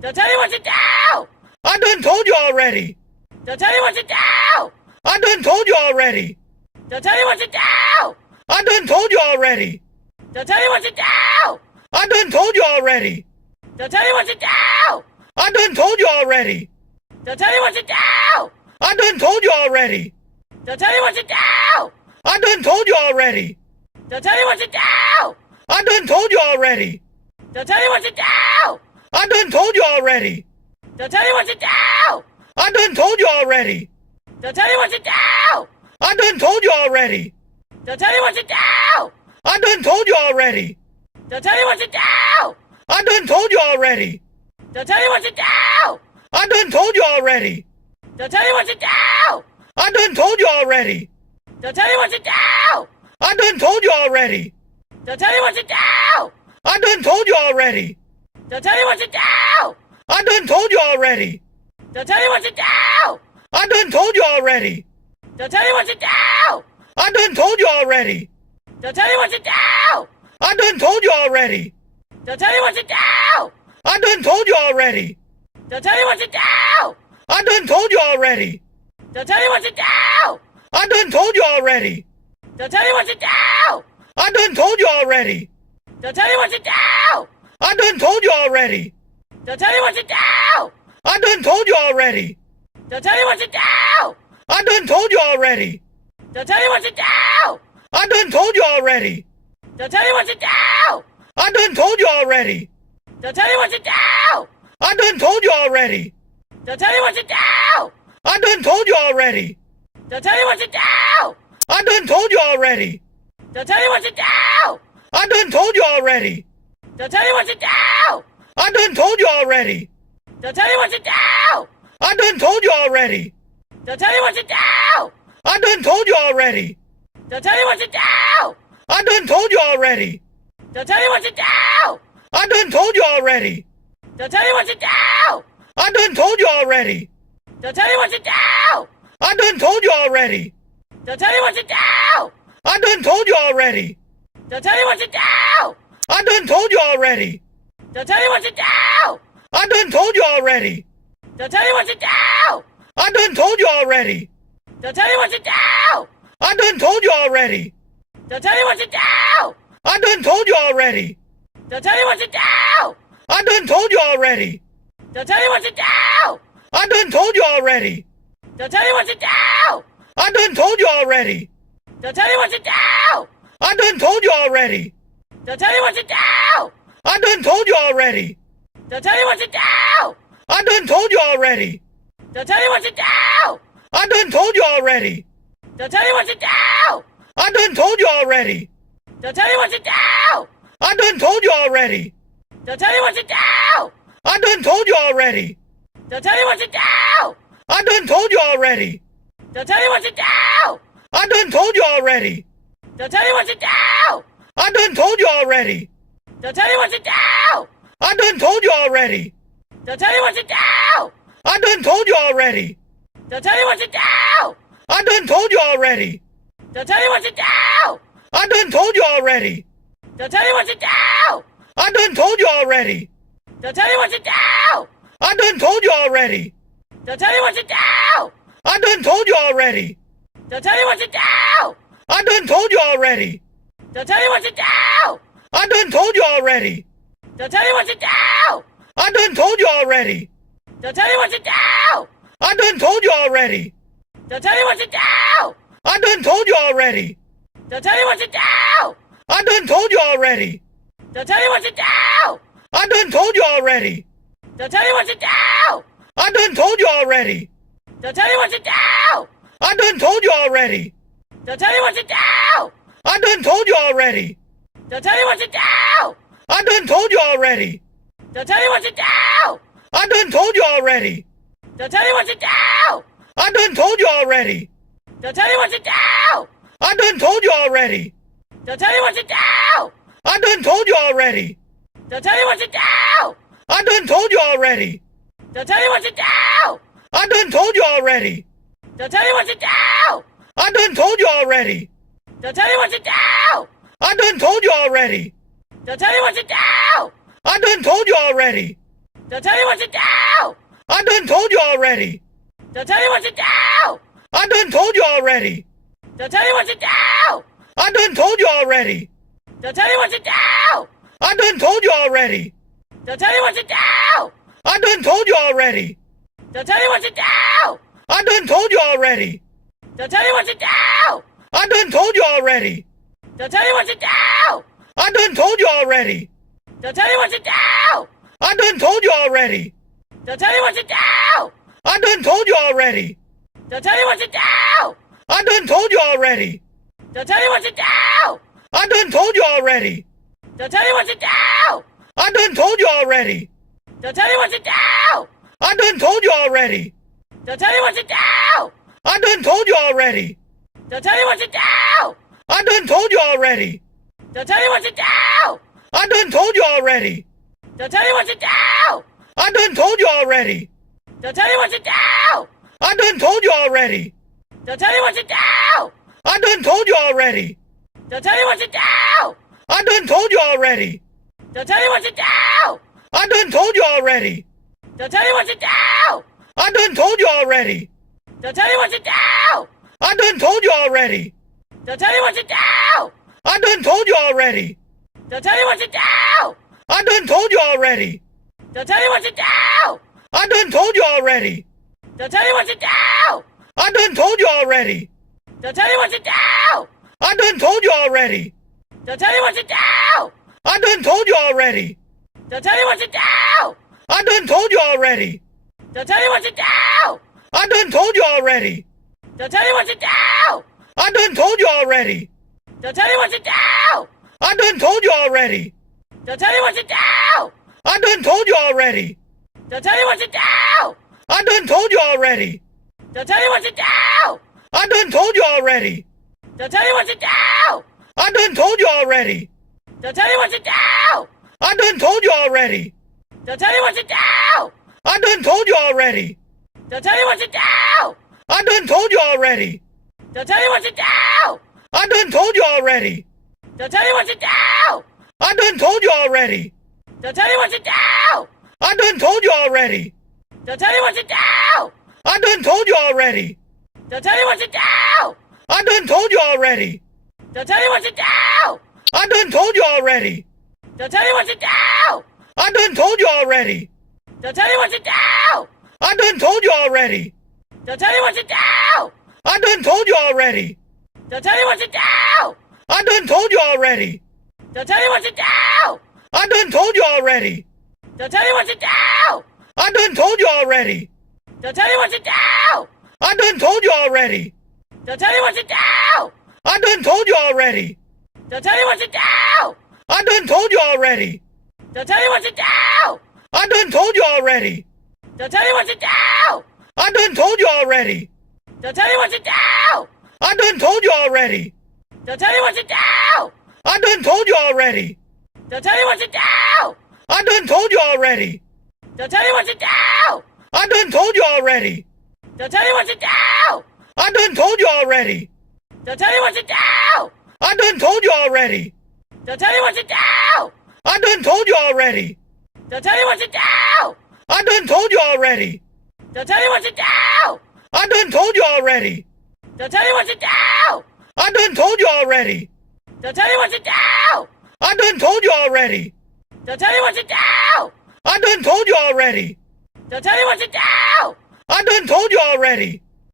They'll tell you what to do! I done told you already! They'll tell you what to do! I done told you already! They'll tell you what to do! I done told you already! They'll tell you what to do! I done told you already! They'll tell you what to do! I done told you already! They'll tell you what to do! I done told you already! They'll tell you what to do! I done told you already! They'll tell you what to do! I done told you already! They'll tell you what to do! I done told you already! They'll tell you what to do! I done told you already! They'll tell you what to do! I done told you already! They'll tell you what to do! I done told you already! They'll tell you what to do! I done told you already! They'll tell you what to do! I done told you already! They'll tell you what to do! I done told you already! They'll tell you what to do! I done told you already! They'll tell you what to do! I done told you already! They'll tell you what to do! I done told you already! They'll tell you what to do! I done told you already! They'll tell you what to do! I done told you already! They'll tell you what to do! I done told you already! They'll tell you what to do! I done told you already! They'll tell you what to do! I done told you already! They'll tell you what to do! I done told you already! They'll tell you what to do! I done told you already! They'll tell you what to do! I done told you already! They'll tell you what to do! I done told you already! They'll tell you what to do! I done told you already! They'll tell you what to do! I done told you already! They'll tell you what to do! I done told you already! They'll tell you what to do! I done told you already! They'll tell you what to do! I done told you already! They'll tell you what to do! I done told you already! They'll tell you what to do! I done told you already! They'll tell you what to do! I done told you already! They'll tell you what to do! I done told you already! They'll tell you what to do! I done told you already! They'll tell you what to do! I done told you already! They'll tell you what to do! I done told you already! They'll tell you what to do! I done told you already! They'll tell you what to do! I done told you already! They'll tell you what to do! I done told you already! They'll tell you what to do! I done told you already! They'll tell you what to do! I done told you already! They'll tell you what to do! I done told you already! They'll tell you what to do! I done told you already! They'll tell you what to do! I done told you already! They'll tell you what to do! I done told you already! They'll tell you what to do! I done told you already! They'll tell you what to do! I done told you already! They'll tell you what to do! I done told you already! They'll tell you what to do! I done told you already! They'll tell you what to do! I done told you already! They'll tell you what to do! I done told you already! They'll tell you what to do! I done told you already! They'll tell you what to do! I done told you already! They'll tell you what to do! I done told you already! They'll tell you what to do! I done told you already! They'll tell you what to do! I done told you already! They'll tell you what to do! I done told you already! They'll tell you what to do! I done told you already! They'll tell you what to do! I done told you already! They'll tell you what to do! I done told you already! They'll tell you what to do! I done told you already! They'll tell you what to do! I done told you already! They'll tell you what to do! I done told you already! They'll tell you what to do! I done told you already! They'll tell you what to do! I done told you already! They'll tell you what to do! I done told you already! They'll tell you what to do! I done told you already! They'll tell you what to do! I done told you already! They'll tell you what to do! I done told you already! They'll tell you what to do! I done told you already! They'll tell you what to do! I done told you already! They'll tell you what to do! I done told you already! They'll tell you what to do! I done told you already! They'll tell you what to do! I done told you already! They'll tell you what to do! I done told you already! They'll tell you what to do! I done told you already! They'll tell you what to do! I done told you already! They'll tell you what to do! I done told you already! They'll tell you what to do! I done told you already! They'll tell you what to do! I done told you already! They'll tell you what to do! I done told you already! They'll tell you what to do! I done told you already! They'll tell you what to do! I done told you already! They'll tell you what to do! I done told you already! They'll tell you what to do! I done told you already! They'll tell you what to do! I done told you already! They'll tell you what to do! I done told you already! They'll tell you what to do! I done told you already! They'll tell you what to do! I done told you already! They'll tell you what to do! I done told you already! They'll tell you what to do! I done told you already! They'll tell you what to do! I done told you already! They'll tell you what to do! I done told you already! They'll tell you what to do! I done told you already! They'll tell you what to do! I done told you already! They'll tell you what to do! I done told you already! They'll tell you what to do! I done told you already! They'll tell you what to do! I done told you already! They'll tell you what to do! I done told you already! They'll tell you what to do! I done told you already! They'll tell you what to do! I done told you already! They'll tell you what to do! I done told you already! They'll tell you what to do! I done told you already! They'll tell you what to do! I done told you already! They'll tell you what to do! I done told you already! They'll tell you what to do! I done told you already! They'll tell you what to do! I done told you already! They'll tell you what to do! I done told you already! They'll tell you what to do! I done told you already! They'll tell you what to do! I done told you already! They'll tell you what to do! I done told you already! They'll tell you what to do! I done told you already! They'll tell you what to do! I done told you already! They'll tell you what to do! I done told you already! They'll tell you what to do! I done told you already! They'll tell you what to do! I done told you already! They'll tell you what to do! I done told you already! They'll tell you what to do! I done told you already! They'll tell you what to do! I done told you already! They'll tell you what to do! I done told you already! They'll tell you what to do! I done told you already! They'll tell you what to do! I done told you already! They'll tell you what to do! I done told you already! They'll tell you what to do! I done told you already! They'll tell you what to do! I done told you already! They'll tell you what to do! I done told you already! They'll tell you what to do! I done told you already! They'll tell you what to do! I done told you already! They'll tell you what to do! I done told you already! They'll tell you what to do! I done told you already! They'll tell you what to do! I done told you already! They'll tell you what to do! I done told you already! They'll tell you what to do! I done told you already! They'll tell you what to do! I done told you already! They'll tell you what to do! I done told you already! They'll tell you what to do! I done told you already! They'll tell you what to do! I done told you already! They'll tell you what to do! I done told you already! They'll tell you what to do! I done told you already! They'll tell you what to do! I done told you already! They'll tell you what to do! I done told you already! They'll tell you what to do! I done told you already! They'll tell you what to do! I done told you already! They'll tell you what to do! I done told you already! They'll tell you what to do! I done told you already! They'll tell you what to do! I done told you already! They'll tell you what to do! I done told you already! They'll tell you what to do! I done told you already! They'll tell you what to do! I done told you already! They'll tell you what to do! I done told you already! They'll tell you what to do! I done told you already! They'll tell you what to do! I done told you already! They'll tell you what to do! I done told you already! They'll tell you what to do! I done told you already! They'll tell you what to do! I done told you already! They'll tell you what to do! I done told you already!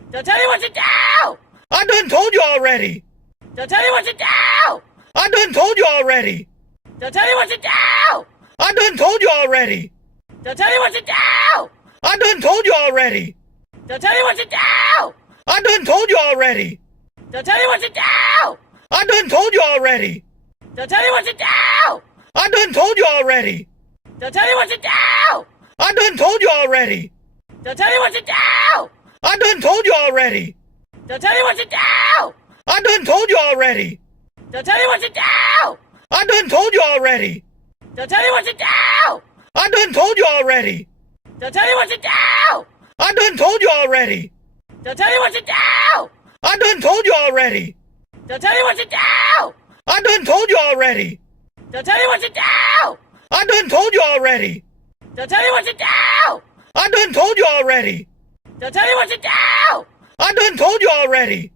They'll tell you what to do! I done told you already! They'll tell you what to do! I done told you already! They'll tell you what to do! I done told you already! They'll tell you what to do! I done told you already! They'll tell you what to do! I done told you already! They'll tell you what to do! I done told you already! They'll tell you what to do! I done told you already! They'll tell you what to do! I done told you already! They'll tell you what to do! I done told you already! They'll tell you what to do! I done told you already! They'll tell you what to do! I done told you already! They'll tell you what to do! I done told you already! They'll tell you what to do! I done told you already! They'll tell you what to do! I done told you already! They'll tell you what to do! I done told you already! They'll tell you what to do! I done told you already. They'll tell you what to do! I done told you already.